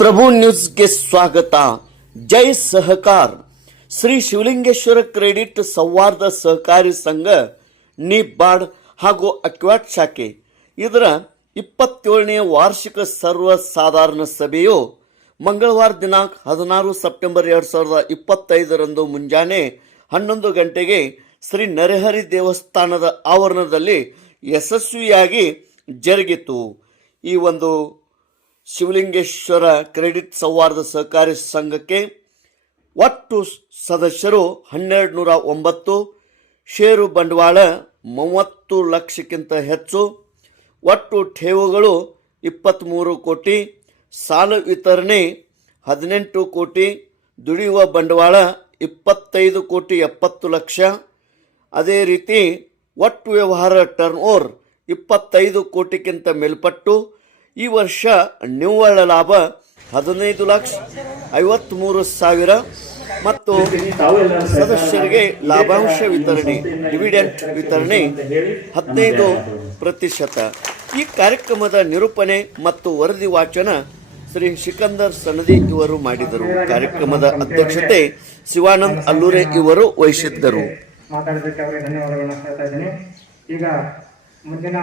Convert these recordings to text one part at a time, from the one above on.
ಪ್ರಭು ನ್ಯೂಸ್ಗೆ ಸ್ವಾಗತ. ಜೈ ಸಹಕಾರ. ಶ್ರೀ ಶಿವಲಿಂಗೇಶ್ವರ ಕ್ರೆಡಿಟ್ ಸೌಹಾರ್ದ ಸಹಕಾರಿ ಸಂಘ ನಿಬ್ಬಾಡ್ ಹಾಗೂ ಅಕ್ವಾಟ್ ಶಾಖೆ. ಇದರ ಇಪ್ಪತ್ತೇಳನೇ ವಾರ್ಷಿಕ ಸರ್ವಸಾಧಾರಣ ಸಭೆಯು ಮಂಗಳವಾರ ದಿನಾಂಕ ಹದಿನಾರು ಸೆಪ್ಟೆಂಬರ್ ಎರಡು ಸಾವಿರದ ಇಪ್ಪತ್ತೈದರಂದು ಮುಂಜಾನೆ ಹನ್ನೊಂದು ಗಂಟೆಗೆ ಶ್ರೀ ನರಹರಿ ದೇವಸ್ಥಾನದ ಆವರಣದಲ್ಲಿ ಯಶಸ್ವಿಯಾಗಿ ಜರುಗಿತು. ಈ ಒಂದು ಶಿವಲಿಂಗೇಶ್ವರ ಕ್ರೆಡಿಟ್ ಸೌಹಾರ್ದ ಸಹಕಾರಿ ಸಂಘಕ್ಕೆ ಒಟ್ಟು ಸದಸ್ಯರು ಹನ್ನೆರಡು ನೂರ ಒಂಬತ್ತು ಷೇರು ಬಂಡವಾಳ ಮೂವತ್ತು ಲಕ್ಷಕ್ಕಿಂತ ಹೆಚ್ಚು, ಒಟ್ಟು ಠೇವುಗಳು ಇಪ್ಪತ್ತ್ಮೂರು ಕೋಟಿ, ಸಾಲ ವಿತರಣೆ ಹದಿನೆಂಟು ಕೋಟಿ, ದುಡಿಯುವ ಬಂಡವಾಳ ಇಪ್ಪತ್ತೈದು ಕೋಟಿ ಎಪ್ಪತ್ತು ಲಕ್ಷ. ಅದೇ ರೀತಿ ಒಟ್ಟು ವ್ಯವಹಾರ ಟರ್ನ್ ಓವರ್ ಇಪ್ಪತ್ತೈದು ಕೋಟಿಗಿಂತ ಮೇಲ್ಪಟ್ಟು ಈ ವರ್ಷ ನಿವ್ವಳ ಲಾಭ ಹದಿನೈದು ಲಕ್ಷ ಐವತ್ತ್ಮೂರು ಸಾವಿರ ಮತ್ತು ಸದಸ್ಯರಿಗೆ ಲಾಭಾಂಶ ವಿತರಣೆ ಡಿವಿಡೆಂಟ್ ವಿತರಣೆ ಹದಿನೈದು ಪ್ರತಿಶತ. ಈ ಕಾರ್ಯಕ್ರಮದ ನಿರೂಪಣೆ ಮತ್ತು ವರದಿ ವಾಚನ ಶ್ರೀ ಸಿಕಂದರ್ ಸನದಿ ಇವರು ಮಾಡಿದರು. ಕಾರ್ಯಕ್ರಮದ ಅಧ್ಯಕ್ಷತೆ ಶಿವಾನಂದ್ ಅಲ್ಲೂರೆ ಇವರು ವಹಿಸಿದ್ದರು. ಮಾತಾಡೋದಕ್ಕೆ ಅವರಿಗೆ ಧನ್ಯವಾದಗಳನ್ನು ಹೇಳ್ತಾ ಇದ್ದೀನಿ. ಈಗ ಮುಂದಿನ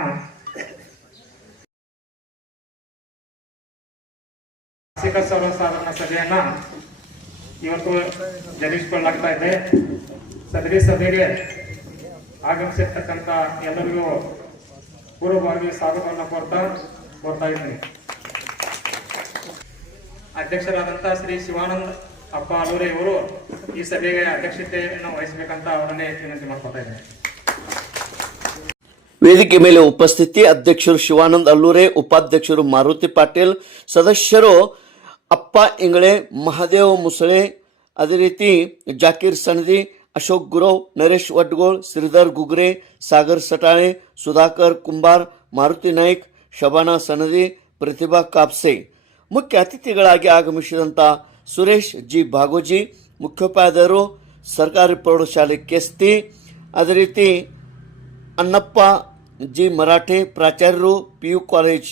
ವಾರ್ಷಿಕ ಸರ್ವ ಸಾಧಾರಣ ಸಭೆಯನ್ನ ಇವತ್ತು ಜರುಗಿಸಿಕೊಳ್ಳಾಗ್ತಾ ಇದೆ. ಸದರಿ ಸಭೆಗೆ ಆಗಮಿಸಿರ್ತಕ್ಕಂಥ ಎಲ್ಲರಿಗೂ ಪೂರ್ವಭಾವಿ ಸ್ವಾಗತವನ್ನು ಕೋರ್ತಾ ಕೋರ್ತಾ ಇದ್ದೀನಿ. ಅಧ್ಯಕ್ಷರಾದಂಥ ಶ್ರೀ ಶಿವಾನಂದ್ ಅಪ್ಪ ಅಲೂರೆ ಇವರು ಈ ಸಭೆಗೆ ಅಧ್ಯಕ್ಷತೆಯನ್ನು ವಹಿಸಬೇಕಂತ ಅವರನ್ನೇ ವಿನಂತಿ ಮಾಡ್ಕೊತಾ ಇದ್ದೀನಿ. ವೇದಿಕೆ ಮೇಲೆ ಉಪಸ್ಥಿತಿ, ಅಧ್ಯಕ್ಷರು ಶಿವಾನಂದ ಅಲ್ಲೂರೆ, ಉಪಾಧ್ಯಕ್ಷರು ಮಾರುತಿ ಪಾಟೀಲ್, ಸದಸ್ಯರು ಅಪ್ಪ ಇಂಗಳೆ ಮಹಾದೇವ್ ಮುಸಳೆ, ಅದೇ ರೀತಿ ಜಾಕೀರ್ ಸಣದಿ ಅಶೋಕ್ ಗುರವ್, ನರೇಶ್ ವಡ್ಗೋಳ್ ಶ್ರೀಧರ್ ಗುಗ್ರೆ, ಸಾಗರ್ ಸಟಾಳೆ, ಸುಧಾಕರ್ ಕುಂಬಾರ್, ಮಾರುತಿ ನಾಯ್ಕ್, ಶಬಾನಾ ಸನದಿ, ಪ್ರತಿಭಾ ಕಾಪ್ಸೆ. ಮುಖ್ಯ ಅತಿಥಿಗಳಾಗಿ ಆಗಮಿಸಿದಂಥ ಸುರೇಶ್ ಜಿ. ಭಾಗೋಜಿ ಮುಖ್ಯೋಪಾಧ್ಯಾಯರು, ಸರ್ಕಾರಿ ಪ್ರೌಢಶಾಲೆ ಕೆಸ್ತಿ, ಅದೇ ರೀತಿ ಅನ್ನಪ್ಪ ಜಿ. ಮರಾಠೆ, ಪ್ರಾಚಾರ್ಯರು ಪಿ ಯು ಕಾಲೇಜ್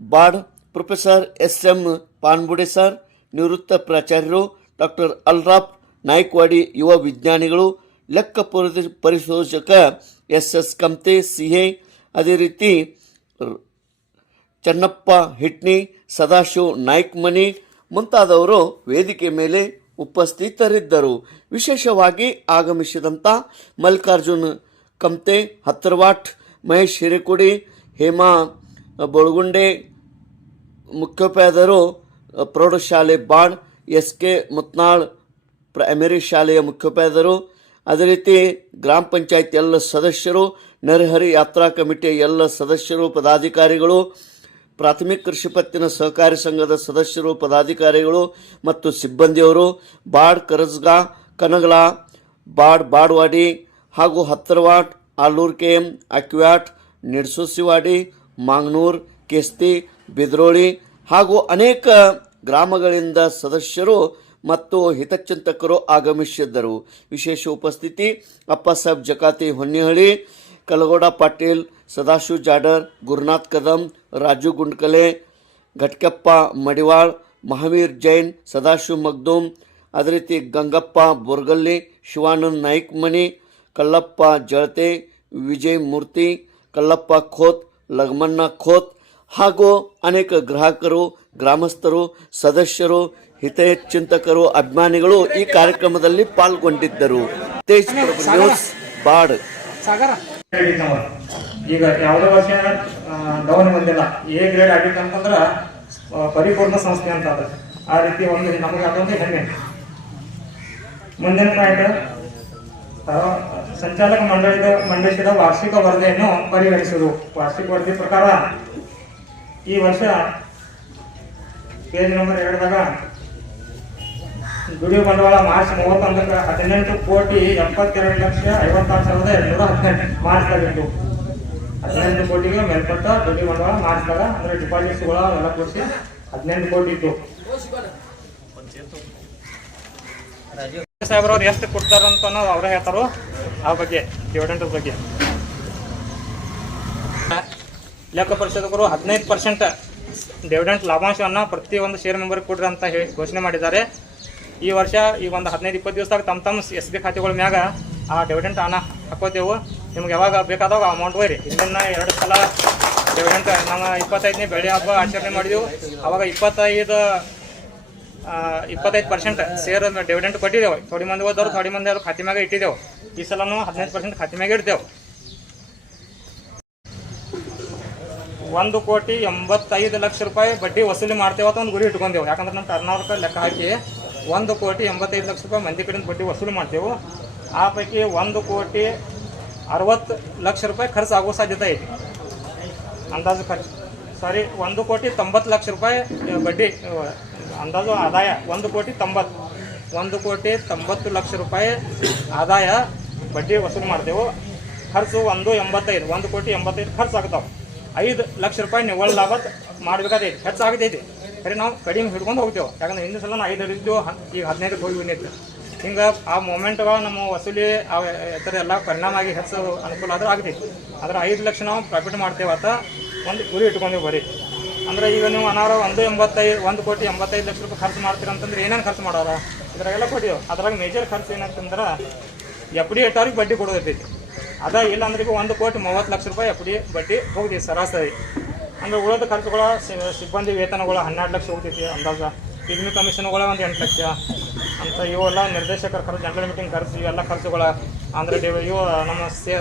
ಬಾಡ್ professor S. M. Panbude sir, ನಿವೃತ್ತ ಪ್ರಾಚಾರ್ಯರು ಡಾಕ್ಟರ್ ಅಲ್ರಾಫ್ ನಾಯ್ಕವಾಡಿ, ಯುವ ವಿಜ್ಞಾನಿಗಳು, ಲೆಕ್ಕ ಪರಿ- ಪರಿಶೋಧಕ ಎಸ್ ಎಸ್ ಕಮ್ತೆ ಸಿಹೆ, ಅದೇ ರೀತಿ ಚನ್ನಪ್ಪ ಹಿಟ್ನಿ, ಸದಾಶಿವ್ ನಾಯ್ಕಮನಿ ಮುಂತಾದವರು ವೇದಿಕೆ ಮೇಲೆ ಉಪಸ್ಥಿತರಿದ್ದರು. ವಿಶೇಷವಾಗಿ ಆಗಮಿಸಿದಂಥ ಮಲ್ಲಿಕಾರ್ಜುನ್ ಕಮ್ತೆ ಹತ್ತರವಾಟ್ ಮಹೇಶ್ ಹಿರೇಕೊಡಿ, ಹೇಮಾ ಬೊಳಗುಂಡೆ, ಮುಖ್ಯೋಪಾಧ್ಯಾಯರು ಪ್ರೌಢಶಾಲೆ ಬಾಣ್ ಎಸ್ ಕೆ ಮುತ್ನಾಳ್ ಪ್ರೈಮರಿ ಶಾಲೆಯ ಮುಖ್ಯೋಪಾಧ್ಯಾಯರು. ಅದೇ ರೀತಿ ಗ್ರಾಮ ಪಂಚಾಯತ್ ಎಲ್ಲ ಸದಸ್ಯರು, ನರಹರಿ ಯಾತ್ರಾ ಕಮಿಟಿಯ ಎಲ್ಲ ಸದಸ್ಯರು, ಪದಾಧಿಕಾರಿಗಳು, ಪ್ರಾಥಮಿಕ ಕೃಷಿ ಪತ್ತಿನ ಸಹಕಾರಿ ಸಂಘದ ಸದಸ್ಯರು, ಪದಾಧಿಕಾರಿಗಳು ಮತ್ತು ಸಿಬ್ಬಂದಿಯವರು, ಬಾಡ್ ಕರಜ್ಗಾ ಕನಗಲ, ಬಾಡ್, ಬಾಡ್ವಾಡಿ ಹಾಗೂ ಹತ್ತರವಾಟ್ ಆಲೂರ್ ಕೆಎಂ ಅಕ್ವ್ಯಾಟ್ ನಿಡ್ಸೋಸಿವಾಡಿ, ಮಾಂಗ್ನೂರ್, ಕೆಸ್ತಿ, ಬಿದ್ರೋಳಿ ಹಾಗೂ ಅನೇಕ ಗ್ರಾಮಗಳಿಂದ ಸದಸ್ಯರು ಮತ್ತು ಹಿತಚಿಂತಕರು ಆಗಮಿಸಿದ್ದರು. ವಿಶೇಷ ಉಪಸ್ಥಿತಿ ಅಪ್ಪಸಾಹೇಬ್ ಜಕಾತಿ ಹೊನ್ನಿಹಳ್ಳಿ, ಕಲಗೋಡ ಪಾಟೀಲ್, ಸದಾಶಿವ ಜಾಡರ್ ಗುರುನಾಥ್ ಕದಂ, ರಾಜು ಗುಂಡ್ಕಲೆ, ಘಟ್ಕಪ್ಪ ಮಡಿವಾಳ್, ಮಹಾವೀರ್ ಜೈನ್, ಸದಾಶಿವ ಮಗ್ದೂಮ್ ಅದೇ ರೀತಿ ಗಂಗಪ್ಪ ಬೋರ್ಗಲ್ಲಿ, ಶಿವಾನಂದ್ ನಾಯ್ಕ ಮಣಿ ಕಲ್ಲಪ್ಪ ಜಳತೆ ವಿಜಯ್ ಮೂರ್ತಿ ಕಲ್ಲಪ್ಪ ಖೋತ್, ಲಗಮಣ್ಣ ಖೋತ್ ಹಾಗೂ ಅನೇಕ ಗ್ರಾಹಕರು ಗ್ರಾಮಸ್ಥರು ಸದಸ್ಯರು ಹಿತಚಿಂತಕರು ಅಭಿಮಾನಿಗಳು ಈ ಕಾರ್ಯಕ್ರಮದಲ್ಲಿ ಪಾಲ್ಗೊಂಡಿದ್ದರು. ತೇಜ್ ನ್ಯೂಸ್ ಬಾಡ್. ಸಾಗರ. ಈಗ ಯಾವುದೇ ವರ್ಷ ಡೌನ್ ಬಂದಿಲ್ಲ. ಎ ಗ್ರೇಡ್ ಆಗಿತ್ತು ಅಂತಂದ್ರೆ ಪರಿಪೂರ್ಣ ಸಂಸ್ಥೆ ಅಂತ ಅದ. ಆ ರೀತಿ ಒಂದು ನಮಗೆ ಅದೊಂದು ಹೆಮ್ಮೆ. ಮುಂದಿನ ಪಾಯಿಂಟ್ ಸಂಚಾಲಕ ಮಂಡಳಿದ ಮಂಡಿಸಿದ ವಾರ್ಷಿಕ ವರದಿಯನ್ನು ಪರಿಗಣಿಸುವುದು. ವಾರ್ಷಿಕ ವರದಿ ಪ್ರಕಾರ ಈ ವರ್ಷ ಪೇಜ್ ನಂಬರ್ ಎರಡದಾಗ ದುಡಿಯೋ ಬಂಡವಾಳ ಮಾರ್ಚ್ ಮೂವತ್ತೊಂದಕ್ಕೆ ಹದಿನೆಂಟು ಕೋಟಿ ಎಪ್ಪತ್ತೆರಡು ಲಕ್ಷ ಐವತ್ತಾರು ಸಾವಿರದ ಎರಡ್ನೂರ ಹದಿನೆಂಟು ಮಾರ್ಚ್ದಾಗಿತ್ತು ಹದಿನೆಂಟು ಕೋಟಿಗೆ ಮೇಲ್ಪಟ್ಟ ದುಡಿಯೋ ಬಂಡವಾಳ ಮಾರ್ಚ್ದಾಗ ಅಂದ್ರೆ ಡಿಪಾಸಿಟ್ಸ್ಗಳ ಎಲ್ಲ ಕೊಡಿಸಿ ಹದಿನೆಂಟು ಕೋಟಿ ಇತ್ತು. ಸಾಹೇಬ್ರವ್ರು ಎಷ್ಟು ಕೊಡ್ತಾರಂತ ಅವ್ರೇ ಅವರೇ ಹೇಳ್ತಾರೋ ಆ ಬಗ್ಗೆ ಡಿವಿಡೆಂಟ್ ಬಗ್ಗೆ. ಲೆಕ್ಕ ಪರಿಶೋಧಕರು ಹದಿನೈದು ಪರ್ಸೆಂಟ್ ಡಿವಿಡೆಂಟ್ ಲಾಭಾಂಶವನ್ನು ಪ್ರತಿ ಒಂದು ಶೇರ್ ಮೆಂಬರ್ ಕೊಡ್ರಿ ಅಂತ ಹೇಳಿ ಘೋಷಣೆ ಮಾಡಿದ್ದಾರೆ. ಈ ವರ್ಷ ಈ ಒಂದು ಹದಿನೈದು, ಇಪ್ಪತ್ತು ದಿವಸದಾಗ ತಮ್ಮ ತಮ್ಮ ಎಸ್ ಬಿ ಖಾತೆಗಳ ಮ್ಯಾಗ ಆ ಡಿವಿಡೆಂಟ್ ಹಣ ಹಾಕೋತೇವು. ನಿಮ್ಗೆ ಯಾವಾಗ ಬೇಕಾದಾಗ ಅಮೌಂಟ್ ಒಯ್ರಿ ಇದನ್ನು ಎರಡು ಸಲ ಡಿವಿಡೆಂಟ್ ನಮ್ಮ ಇಪ್ಪತ್ತೈದನೇ ಬೆಳೆ ಹಬ್ಬ ಆಚರಣೆ ಮಾಡಿದೆವು. ಅವಾಗ ಇಪ್ಪತ್ತೈದು ಇಪ್ಪತ್ತೈದು ಪರ್ಸೆಂಟ್ ಸೇರ್ ಡಿವಿಡೆಂಟ್ ಕೊಟ್ಟಿದ್ದೇವೆ ಥೋಡಿ ಮಂದಿ ಹೋದವ್ರು, ಥೋಡಿ ಮಂದಿ ಅವ್ರು ಖಾತೆ ಮ್ಯಾಗ ಇಟ್ಟಿದ್ದೆವು ಈ ಸಲನೂ ಹದಿನೈದು ಪರ್ಸೆಂಟ್ ಖಾತೆ ಮ್ಯಾಗ ಇಡ್ತೇವೆ. ಒಂದು ಕೋಟಿ ಎಂಬತ್ತೈದು ಲಕ್ಷ ರೂಪಾಯಿ ಬಡ್ಡಿ ವಸೂಲಿ ಮಾಡ್ತೇವೆ ಅಂತ ಒಂದು ಗುರಿ ಇಟ್ಕೊಂಡೇವು. ಯಾಕಂದ್ರೆ ನಮ್ಮ ಟರ್ನ್ ಲೆಕ್ಕ ಹಾಕಿ ಒಂದು ಕೋಟಿ ಎಂಬತ್ತೈದು ಲಕ್ಷ ರೂಪಾಯಿ ಮಂದಿ ಕಡೆಯಿಂದ ಬಡ್ಡಿ ವಸೂಲಿ ಮಾಡ್ತೇವೆ. ಆ ಪೈಕಿ ಒಂದು ಕೋಟಿ ಅರವತ್ತು ಲಕ್ಷ ರೂಪಾಯಿ ಖರ್ಚು ಆಗೋ ಸಾಧ್ಯತೆ ಐತಿ. ಅಂದಾಜು ಖರ್ಚು. ಸಾರಿ ಒಂದು ಕೋಟಿ ತೊಂಬತ್ತು ಲಕ್ಷ ರೂಪಾಯಿ ಬಡ್ಡಿ ಅಂದಾಜು ಆದಾಯ ಒಂದು ಕೋಟಿ ತೊಂಬತ್ತು. ಒಂದು ಕೋಟಿ ತೊಂಬತ್ತು ಲಕ್ಷ ರೂಪಾಯಿ ಆದಾಯ ಬಡ್ಡಿ ವಸೂಲಿ ಮಾಡ್ತೇವೆ. ಖರ್ಚು ಒಂದು ಎಂಬತ್ತೈದು, ಒಂದು ಕೋಟಿ ಎಂಬತ್ತೈದು ಖರ್ಚು ಆಗ್ತಾವೆ. ಐದು ಲಕ್ಷ ರೂಪಾಯಿ ನಿವ್ವಳ ಲಾಭ ಮಾಡ್ಬೇಕಾದೈತಿ ಹೆಚ್ಚಾಗತೈತಿ ಸರಿ, ನಾವು ಕಡಿಮೆ ಹಿಡ್ಕೊಂಡು ಹೋಗ್ತೇವೆ. ಯಾಕಂದ್ರೆ ಹಿಂದಿನ ಸಲ ನಾವು ಐದು ಇದ್ದು ಈಗ ಹದಿನೈದು ಹೋಗಿ ಬಂದಿತ್ತು ಹಿಂಗೆ ಆ ಮೂಮೆಂಟ್ಗಳು ನಮ್ಮ ವಸೂಲಿ, ಆ ಥರ ಎಲ್ಲ ಪರಿಣಾಮ ಆಗಿ ಹೆಚ್ಚು ಅನುಕೂಲ ಆದ್ರೆ ಆಗ್ತೈತಿ. ಆದ್ರೆ ಐದು ಲಕ್ಷ ನಾವು ಪ್ರಾಫಿಟ್ ಮಾಡ್ತೇವೆ ಅಂತ ಒಂದು ಗುರಿ ಇಟ್ಕೊಂಡೇವೆ ಬರೀ. ಅಂದ್ರೆ ಈಗ ನೀವು ಅನಾರ ಒಂದು ಎಂಬತ್ತೈದು ಒಂದು ಕೋಟಿ ಎಂಬತ್ತೈದು ಲಕ್ಷ ರೂಪಾಯಿ ಖರ್ಚು ಮಾಡ್ತೀರ ಅಂತಂದ್ರೆ ಏನೇನು ಖರ್ಚು ಮಾಡೋರ ಇದ್ರಾಗೆಲ್ಲ ಕೊಟ್ಟಿವಿ ಅದ್ರಾಗ ಮೇಜರ್ ಖರ್ಚು ಏನಂತಂದ್ರೆ ಎಫ್ ಡಿ ಎಟ್ಟವ್ರಿಗೆ ಬಡ್ಡಿ ಕೊಡೋದೈತಿ ಅದ ಇಲ್ಲ ಅಂದ್ರೆ ಒಂದು ಕೋಟಿ ಮೂವತ್ತು ಲಕ್ಷ ರೂಪಾಯಿ ಎಫ್ ಡಿ ಬಡ್ಡಿ ಹೋಗ್ತೈತಿ ಸರಾಸರಿ ಅಂದ್ರೆ ಉಳಿದ ಖರ್ಚುಗಳ ಸಿಬ್ಬಂದಿ ವೇತನಗಳು ಹನ್ನೆರಡು ಲಕ್ಷ ಹೋಗ್ತೈತಿ ಅಂದಾಜ. ಪಿಗ್ಮಿ ಕಮಿಷನ್ಗಳ ಒಂದು ಎಂಟು ಲಕ್ಷ. ಅಂತ ಇವೆಲ್ಲ ನಿರ್ದೇಶಕರ ಖರ್ಚು ಜನರಲ್ ಮೀಟಿಂಗ್ ಖರ್ಚು, ಇವೆಲ್ಲ ಖರ್ಚುಗಳ ಅಂದರೆ ಇವು ನಮ್ಮ ಸೇ,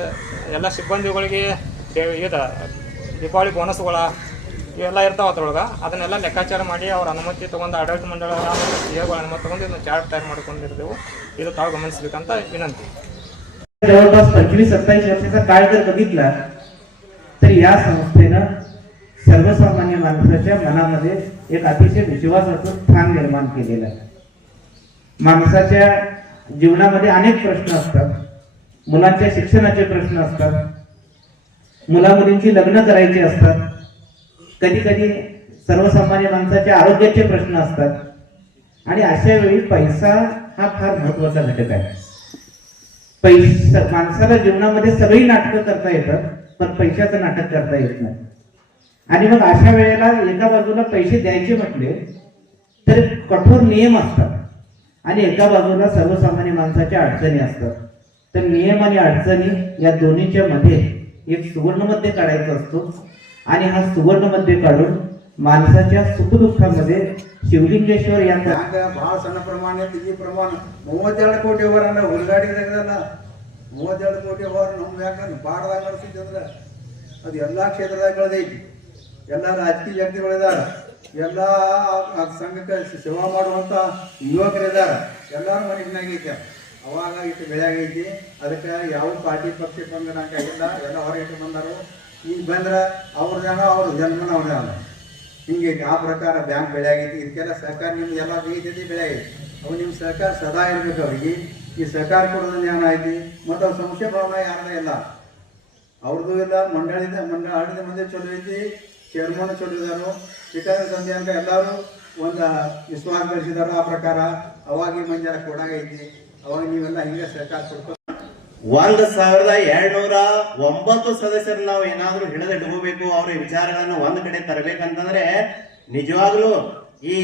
ಎಲ್ಲ ಸಿಬ್ಬಂದಿಗಳಿಗೆ ಇದ ದೀಪಾವಳಿ ಬೋನಸ್ಗಳ ಇವೆಲ್ಲ ಇರ್ತಾವೆ ಅದ್ರೊಳಗೆ. ಅದನ್ನೆಲ್ಲ ಲೆಕ್ಕಾಚಾರ ಮಾಡಿ ಅವ್ರ ಅನುಮತಿ ತೊಗೊಂಡು ಆಡಳಿತ ಮಂಡಳ ಅನುಮತಿ ತೊಗೊಂಡು ಇದನ್ನು ಚಾರ್ಟ್ ತಯಾರು ಮಾಡ್ಕೊಂಡಿರ್ತೇವೆ. ಇದು ತಾವು ಗಮನಿಸಬೇಕಂತ ವಿನಂತಿ. जवळपास पंचवीस सत्तावीस वर्षाचा काळ जर बघितला तर या संस्थेनं सर्वसामान्य माणसाच्या मनामध्ये एक अतिशय विश्वासाचं स्थान निर्माण केलेलं आहे. माणसाच्या जीवनामध्ये अनेक प्रश्न असतात. मुलांच्या शिक्षणाचे प्रश्न असतात. मुला मुलींची लग्न करायची असतात. कधी कधी सर्वसामान्य माणसाच्या आरोग्याचे प्रश्न असतात. आणि अशा वेळी पैसा हा फार महत्त्वाचा घटक आहे. पैसा माणसाला जीवनामध्ये सगळी नाटकं करता येतात पण पैशाचं नाटक करता येत नाही. आणि मग अशा वेळेला एका बाजूला पैसे द्यायचे म्हटले तर कठोर नियम असतात. आणि एका बाजूला सर्वसामान्य माणसाच्या अडचणी असतात. तर नियम आणि अडचणी या दोन्हीच्या मध्ये एक सुवर्णमध्ये काढायचा असतो. आणि हा सुवर्णमध्ये काढून माणसाच्या सुखदुःखामध्ये शिवलिंगेश्वर या ಹ್ಯಾಂಗ ಭಾಳ ಸಣ್ಣ ಪ್ರಮಾಣ ಐತಿ ಈ ಪ್ರಮಾಣ ಮೂವತ್ತೆರಡು ಕೋಟಿ ಹೋರ ಅಂದ್ರೆ ಉಳ್ಗಾಡಿ ತೆಗೆದಲ್ಲ ಮೂವತ್ತೆರಡು ಕೋಟಿ ಹೋರ ನಮ್ಗೆ ಯಾಕಂದ್ರೆ ಬಾಡ್ದಾಗ ಅನ್ಸಿತ್ತು ಅಂದ್ರೆ ಅದು ಎಲ್ಲಾ ಕ್ಷೇತ್ರದಾಗ ಬೆಳೆದೈತಿ ಎಲ್ಲ ರಾಜಕೀಯ ವ್ಯಕ್ತಿಗಳಿದಾರ ಎಲ್ಲ ಆ- ಆ ಸಂಘಕ್ಕೆ ಸೇವಾ ಮಾಡುವಂತ ಯುವಕರಿದಾರ ಎಲ್ಲಾರು ಮನೆಗಿನಾಗ ಐತೆ ಅವಾಗ ಇಟ್ಟು ಬೆಳೆ ಆಗೈತಿ ಅದಕ್ಕೆ ಯಾವ ಪಾರ್ಟಿ ಪಕ್ಷ ಪಂಗನಾಗಿಲ್ಲ ಎಲ್ಲ ಹೊರಗಿಟ್ಟು ಬಂದಾರು ಈಗ ಬಂದ್ರೆ ಅವ್ರ ಜನ ಅವ್ರ ಜನ್ಮನ ಅವ್ರ ಹಿಂಗೈತಿ ಆ ಪ್ರಕಾರ ಬ್ಯಾಂಕ್ ಬೆಳೆ ಆಗೈತಿ, ಇದಕ್ಕೆಲ್ಲ ಸರ್ಕಾರ ನಿಮ್ಗೆ ಎಲ್ಲ ಬೇಯ್ತೈತಿ ಬೆಳೆ ಆಗೈತಿ. ಅವು ನಿಮ್ಮ ಸರ್ಕಾರ ಸದಾ ಇರಬೇಕು ಅವ್ರಿಗೆ. ಈ ಸಹಕಾರ ಕೊಡೋದ್ರಿಂದ ಐತಿ ಮತ್ತು ಅವ್ರ ಸಂಶಯ ಭಾವನೆ ಯಾರದ ಇಲ್ಲ. ಅವ್ರದ್ದು ಇಲ್ಲ ಮಂಡಳಿದ ಮಂಡಳ ಆಡಳಿತ ಮಂದಿ ಚಲೋ ಐತಿ ಚೇರ್ಮನ್ ಚಲೋ ಇದ್ದಾರು ಸಂಧಿ ಅಂತ ಎಲ್ಲರೂ ಒಂದು ವಿಶ್ವಾಸ ಬೆಳೆಸಿದಾರೋ ಆ ಪ್ರಕಾರ. ಅವಾಗ ಈ ಮಂದಿ ಕೊಡಾಗೈತಿ ಅವಾಗ ನೀವೆಲ್ಲ ಹಿಂಗೆ ಸರ್ಕಾರ ಕೊಡ್ಕೊ ಒಂದ್ ಸಾವಿರದ ಎರಡ್ನೂರ ಒಂಬತ್ತು ಸದಸ್ಯರು ನಾವು ಏನಾದ್ರೂ ಹಿಡಿದಿಟ್ಕೋಬೇಕು ಅವ್ರ ವಿಚಾರಗಳನ್ನ ಒಂದ್ ಕಡೆ ತರಬೇಕಂತಂದ್ರೆ ನಿಜವಾಗ್ಲೂ ಈ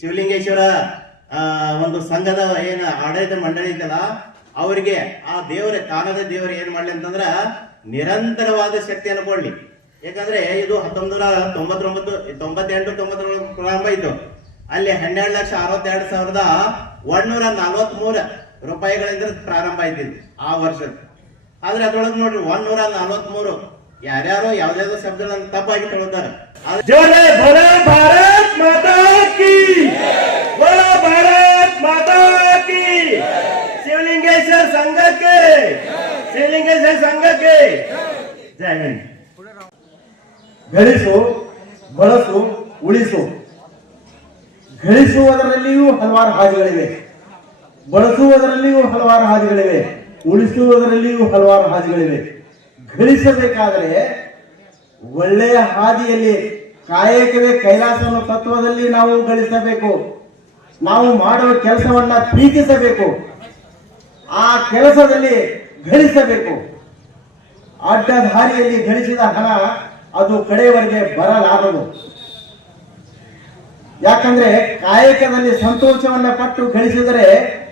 ಶಿವಲಿಂಗೇಶ್ವರ ಒಂದು ಸಂಘದ ಏನ ಆಡಳಿತ ಮಂಡಳಿ ಇದೆಯಲ್ಲ ಅವರಿಗೆ ಆ ದೇವರ, ತಾನದ ದೇವರು ಏನ್ ಮಾಡ್ಲಿ ಅಂತಂದ್ರ ನಿರಂತರವಾದ ಶಕ್ತಿಯನ್ನು ಕೊಡ್ಲಿ. ಯಾಕಂದ್ರೆ ಇದು ಹತ್ತೊಂಬತ್ತು ನೂರ ತೊಂಬತ್ತೊಂಬತ್ತು, ತೊಂಬತ್ತೆಂಟು, ತೊಂಬತ್ತೊಂಬತ್ತು ಪ್ರಾರಂಭ ಇತ್ತು ಅಲ್ಲಿ ಹನ್ನೆರಡು ಲಕ್ಷ ಅರವತ್ತೆರಡು ಸಾವಿರದ ಒಂದೂರ ನಲವತ್ಮೂರ ರೂಪಾಯಿಗಳಿಂದ ಪ್ರಾರಂಭ ಆಯ್ತಿದ್ವಿ ಆ ವರ್ಷದ ಆದ್ರೆ ಅದ್ರೊಳಗೆ ನೋಡ್ರಿ ಒಂದೂರ ನಲವತ್ಮೂರು ಯಾರ್ಯಾರೋ ಯಾವ್ದಾವ್ದೋ ಶಬ್ದಗಳನ್ನ ತಪ್ಪಾಗಿ ತಗೊಳ್ತಾರೆ ಭಾರತ್ ಮಾತಾ ಕಿ! ಭಾರತ್ ಮಾತಾ ಕಿ! ಶಿವಲಿಂಗೇಶ್ವರ ಸಂಘಕ್ಕೆ! ಶಿವಲಿಂಗೇಶ್ವರ ಸಂಘಕ್ಕೆ! ಜೈ ಹಿಂದ್. ಗಳಿಸು ಬಳಸು ಉಳಿಸು. ಗಳಿಸುವುದರಲ್ಲಿಯೂ ಹಲವಾರು ಹಾದಿಗಳಿವೆ. ಬಳಸುವುದರಲ್ಲಿಯೂ ಹಲವಾರು ಹಾದಿಗಳಿವೆ, ಉಳಿಸುವುದರಲ್ಲಿಯೂ ಹಲವಾರು ಹಾದಿಗಳಿವೆ. ಗಳಿಸಬೇಕಾದರೆ ಒಳ್ಳೆಯ ಹಾದಿಯಲ್ಲಿ ಕಾಯಕವೇ ಕೈಲಾಸ ತತ್ವದಲ್ಲಿ ನಾವು ಗಳಿಸಬೇಕು ನಾವು ಮಾಡುವ ಕೆಲಸವನ್ನ ಪ್ರೀತಿಸಬೇಕು. ಆ ಕೆಲಸದಲ್ಲಿ ಗಳಿಸಬೇಕು ಅಡ್ಡ ದಾರಿಯಲ್ಲಿ ಗಳಿಸಿದ ಹಣ ಅದು ಕಡೆಯವರೆಗೆ ಬರಲಾರದು. ಯಾಕಂದ್ರೆ ಕಾಯಕದಲ್ಲಿ ಸಂತೋಷವನ್ನ ಪಟ್ಟು ಗಳಿಸಿದರೆ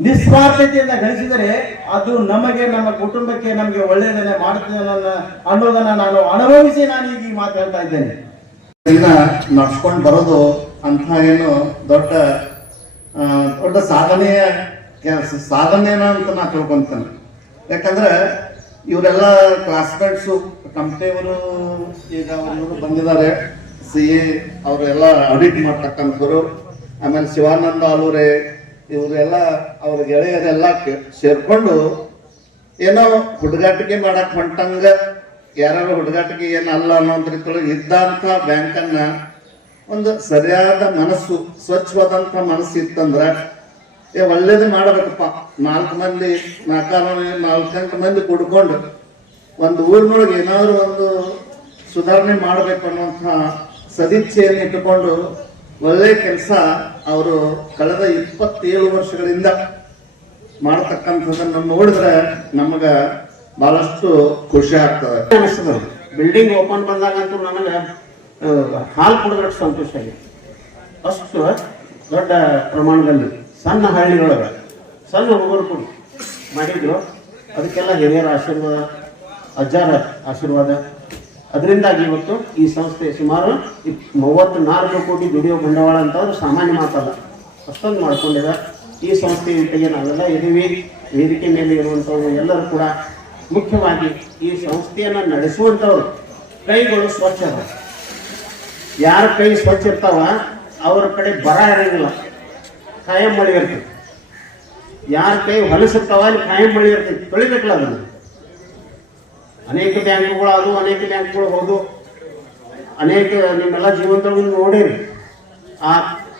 ನಿಸ್ವಾರ್ಥತೆಯಿಂದ ಗಳಿಸಿದರೆ ಅದು ನಮಗೆ, ನಮ್ಮ ಕುಟುಂಬಕ್ಕೆ ನಮಗೆ ಒಳ್ಳೆಯದನ್ನೇ ಮಾಡುತ್ತದೆ ಅನ್ನೋದನ್ನ- ನಾನು ಅನುಭವಿಸಿ ನಾನು ಈಗ ಈ ಮಾತಾಡ್ತಾ ಇದ್ದೇನೆ. ನಡ್ಸ್ಕೊಂಡು ಬರೋದು ಅಂತ ಏನು ದೊಡ್ಡ ದೊಡ್ಡ ಸಾಧನೆಯ ಕೆಲಸ, ಸಾಧನೆನ ಅಂತ ನಾ ತಿಳ್ಕೊಂತೇನೆ. ಯಾಕಂದ್ರೆ ಇವರೆಲ್ಲ ಕ್ಲಾಸ್ಮೇಟ್ಸು ಕಂಪ್ನಿಯವರು ಈಗ ಅವರು ಬಂದಿದ್ದಾರೆ. ಸಿ ಎ ಅವರೆಲ್ಲ ಆಡಿಟ್ ಮಾಡ್ತಕ್ಕಂಥವ್ರು. ಆಮೇಲೆ ಶಿವಾನಂದ ಆಲೂರೆ ಇವರೆಲ್ಲ ಅವ್ರ ಗೆಳೆಯರೆಲ್ಲ ಸೇರ್ಕೊಂಡು ಏನೋ ಹುಡುಗಾಟಿಕೆ ಮಾಡಕ್ ಹೊಂಟಂಗ ಯಾರು ಹುಡುಗಾಟಿಕೆ ಏನಲ್ಲ ಅನ್ನೋ ರೀತಿಯೊಳಗೆ ಇದ್ದಂಥ ಬ್ಯಾಂಕನ್ನ ಒಂದು ಸರಿಯಾದ ಮನಸ್ಸು, ಸ್ವಚ್ಛವಾದಂಥ ಮನಸ್ಸು ಇತ್ತಂದ್ರ, ಏ, ಒಳ್ಳೇದು ಮಾಡಬೇಕಪ್ಪ. ನಾಲ್ಕು ಮಂದಿ, ನಾಲ್ಕಾರು ನಾಲ್ಕೆಂಟು ಮಂದಿ ಕುಡ್ಕೊಂಡು ಒಂದು ಊರಿನೊಳಗೆ ಏನಾದ್ರು ಒಂದು ಸುಧಾರಣೆ ಮಾಡಬೇಕು ಅನ್ನುವಂತ ಸದಿಚ್ಛೆಯನ್ನು ಇಟ್ಟುಕೊಂಡು ಒಳ್ಳೆ ಕೆಲಸ ಅವರು ಕಳೆದ ಇಪ್ಪತ್ತೇಳು ವರ್ಷಗಳಿಂದ ಮಾಡತಕ್ಕಂಥದ್ದನ್ನು ನೋಡಿದ್ರೆ ನಮಗ ಬಹಳಷ್ಟು ಖುಷಿ ಆಗ್ತದೆ. ಬಿಲ್ಡಿಂಗ್ ಓಪನ್ ಬಂದಾಗಂತೂ ನನಗೆ ಹಾಲು ಕುಡಿದ್ರೆ ಸಂತೋಷ ಆಗಿದೆ. ಅಷ್ಟು ದೊಡ್ಡ ಪ್ರಮಾಣದಲ್ಲಿ, ಸಣ್ಣ ಹಳ್ಳಿಗಳೊಳಗೆ ಸಣ್ಣ ಹುಡುಗರು ಕೂಡ ಮಾಡಿದ್ರು. ಅದಕ್ಕೆಲ್ಲ ಹಿರಿಯರ ಆಶೀರ್ವಾದ, ಅಜ್ಜಾರ ಆಶೀರ್ವಾದ. ಅದರಿಂದಾಗಿ ಇವತ್ತು ಈ ಸಂಸ್ಥೆ ಸುಮಾರು ಇಪ್ ಮೂವತ್ತು ನಾಲ್ಕು ಕೋಟಿ ದುಡಿಯೋ ಬಂಡವಾಳ ಅಂತಂದ್ರೆ ಸಾಮಾನ್ಯ ಮಾತಲ್ಲ. ಅಷ್ಟೊಂದು ಮಾಡ್ಕೊಂಡಿದೆ. ಈ ಸಂಸ್ಥೆ ಜೊತೆಗೆ ನಾವೆಲ್ಲ ಇದೀವಿ ವೇದಿಕೆ ಮೇಲೆ ಇರುವಂಥವ್ರು ಎಲ್ಲರೂ ಕೂಡ ಮುಖ್ಯವಾಗಿ ಈ ಸಂಸ್ಥೆಯನ್ನು ನಡೆಸುವಂಥವ್ರು ಕೈಗಳು ಸ್ವಚ್ಛ ಅದ ಯಾರ ಕೈ ಸ್ವಚ್ಛ ಇರ್ತಾವ ಅವರ ಕಡೆ ಬರ ಇರಂಗಿಲ್ಲ. ಖಾಯಂ ಮಳೆ ಇರ್ತೈತಿ ಯಾರ ಕೈ ಹೊಲಸಿರ್ತಾವ ಅಲ್ಲಿ ಖಾಯಂ ಮಳೆ ಇರ್ತೈತಿ ತೊಳಿಬೇಕಲ್ಲ ಅದನ್ನು. ಅನೇಕ ಬ್ಯಾಂಕ್ಗಳು, ಅದು ಅನೇಕ ಬ್ಯಾಂಕ್ಗಳು ಹೌದು. ಅನೇಕ ನಿಮ್ಮೆಲ್ಲ ಜೀವನದೊಳಗೂ ನೋಡಿರಿ. ಆ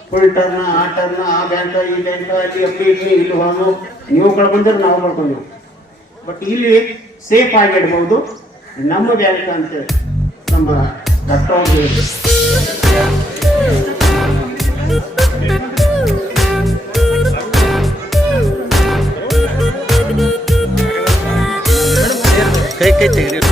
ಫುಲ್ ಟರ್ನ್ ಆ ಟರ್ನ್ ಆ ಬ್ಯಾಂಕ್ ಈ ಬ್ಯಾಂಕ್ ಅಲ್ಲಿ ಎಫ್ ಇಲ್ಲಿ ಇಲ್ಲಿ ಹೋಗು ನೀವು ಕಳ್ಕೊಂಡ್ರೆ ನಾವು ಕಳ್ಕೊಂಡ್ವಿ. ಬಟ್ ಇಲ್ಲಿ ಸೇಫ್ ಆಗಿಡ್ಬೋದು ನಮ್ಮ ಬ್ಯಾಂಕ್ ಅಂತೇಳಿ ನಮ್ಮ ಡಾಕ್ಟರ್ ಅವ್ರು ಹೇಳಿದ್ರು. ಕೈ ಕೈ ತೆಗಿರಿ